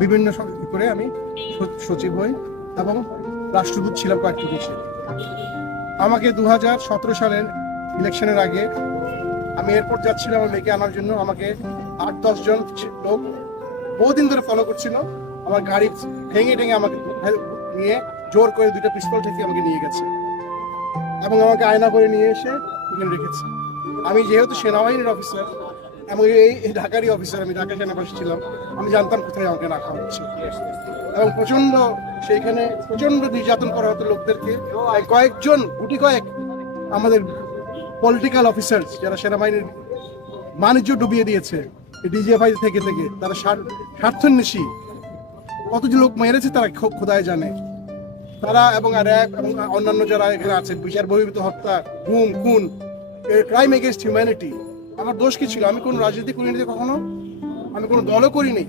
বিভিন্ন করে আমি সচিব হই এবং রাষ্ট্রদূত ছিলাম কয়েকটি দেশে। আমাকে 2017 সালের ইলেকশনের আগে আমি এয়ারপোর্ট যাচ্ছিলাম আমার মেয়েকে আনার জন্য। আমাকে 8-10 জন লোক বহুদিন ধরে ফলো করছিল। আমার গাড়ি ভেঙে আমাকে নিয়ে জোর করে 2টা পিস্তল থেকে আমাকে নিয়ে গেছে এবং আমাকে আয়না করে নিয়ে এসে এখানে রেখেছে। আমি যেহেতু সেনাবাহিনীর অফিসার এবং এই ঢাকারই অফিসার, আমি ঢাকা সেনাবাসী ছিলাম, আমি জানতাম কোথায় আমাকে রাখা হচ্ছে এবং সেইখানে প্রচন্ড নির্যাতন করা হতো লোকদেরকে। কয়েকজন কয়েক আমাদের পলিটিক্যাল অফিসার যারা সেনাবাহিনীর বাণিজ্য ডুবিয়ে দিয়েছে ডিজিএফআই থেকে তারা স্বার্থন্বেষী কত যে লোক মেরেছে তারা খোদায় জানে। তারা এবং র্যাব এবং অন্যান্য যারা এখানে আছে, বিচার বহির্ভূত হত্যা, গুম, খুন, ক্রাইম এগেইনস্ট হিউম্যানিটি। আমার দোষ কি ছিল? আমি কোনো রাজনীতি করিনি কখনো, আমি কোনো দলও করিনি।